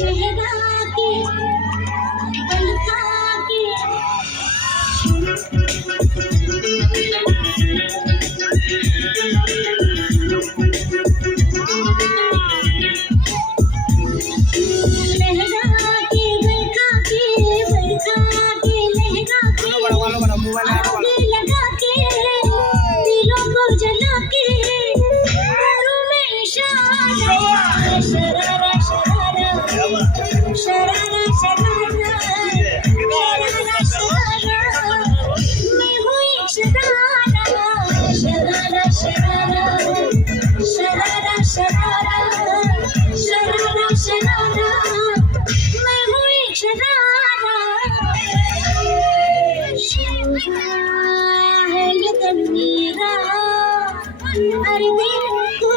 लहरा के बलका के लहरा के बलका के बलका के लहरा के आगे लगा के दिलों को जला के करूं मैं इशारा शरारा शरारा शरारा शरारा शरारा शरारा मैं हूँ एक शरारा शरारा शरारा शरारा शरारा शरारा शरारा मैं हूँ एक शरारा है ये तन मेरा अरे देखो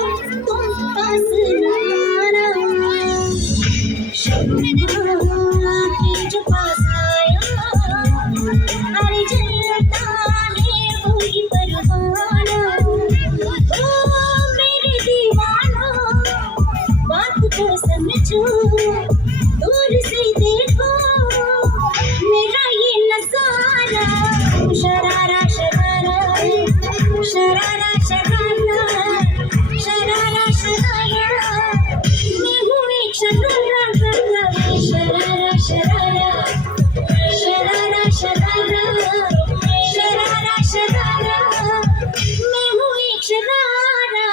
तुम पास लाना जो पास आया अरे जलता है वही परवाना ओ मेरे दीवाना बात को समझो दूर से देखो मेरा ये नजारा शरारा शरारा शरारा शरारा शरारा शरारा मैं हूँ एक शरारा शरारा शरारा शरारा शरारा शरारा शरारा मैं हूँ एक शरारा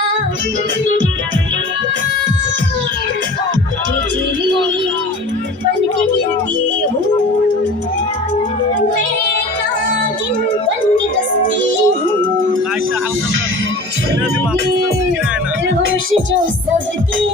बन के गिरती हूँ मैं नागिन बन के बसती हूँ होश जो सबकी